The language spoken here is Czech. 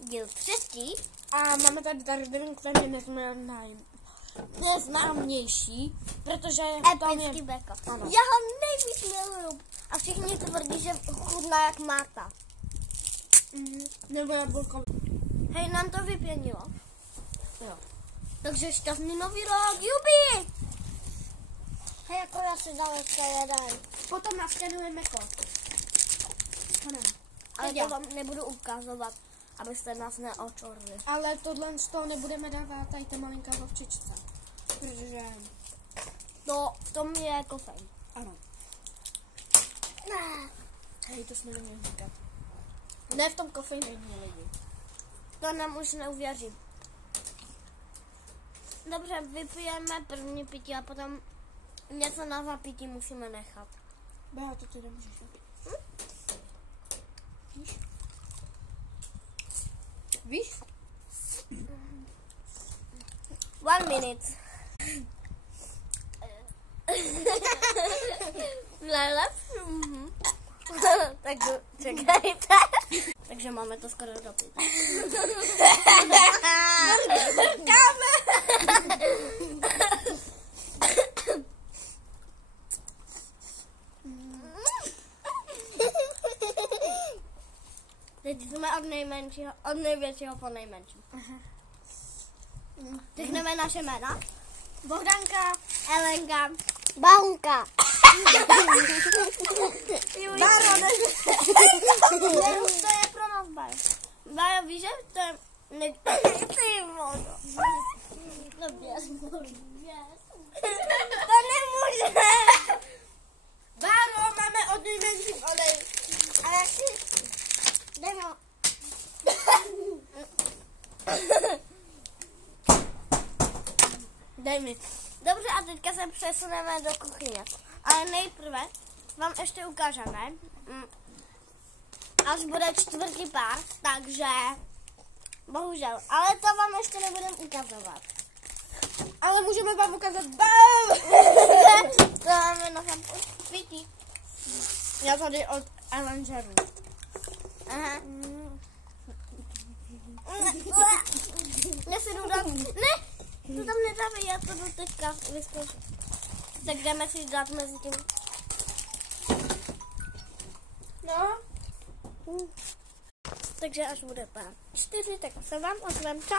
díl 3. A máme tady Darwin, který neznámější, protože Epický beko. Ano. Já ho nejvíc miluju. A všichni tvrdí, že chutná jak máta. Nebo jablko. Hej, nám to vypěnilo. Jo. Takže šťastný nový rok, jubi! Hej, jako já si dám ještě jeden. Potom naskenujeme kód. Ale to vám nebudu ukazovat, abyste nás neočorli. Ale tohle z toho nebudeme dávat tady ta malinká hovčičce. Protože... To v tom je kofein. Ano. Hej, to jsme neměli říkat. Ne, v tom kofein není lidi. To nám už neuvěří. Dobře, vypijeme první pití a potom něco na zapití musíme nechat. Běha, to ty nemůžeš. Víš? Víš? 1 minute. Nejlepší. Tak čekajte. Takže máme to skoro dopít. Teď jsme od největšího po nejmenší. Řekneme naše jména. Bohdanka. Elenka. Baunka. Báro, ne. To je pro nás Báro. Báro, víš, že to je... Ty vodo. No běž. To nemůže. Báro, máme od nejmenších olej. A jak si... Dej ho. Dej mi. Dobře, a teďka se přesuneme do kuchyně. Ale nejprve vám ještě ukážeme, až bude 4. pár, takže bohužel. Ale to vám ještě nebudeme ukazovat. Ale můžeme vám ukázat To máme na sam pití. Já tady od Alangeru. Aha. Já si jdu dát... Ne! To tam nedávej, já to jdu teďka vyzkoušet. Tak jdeme si dát mezi tím. No. Takže až bude pár 4, tak se vám ozvem. Čau.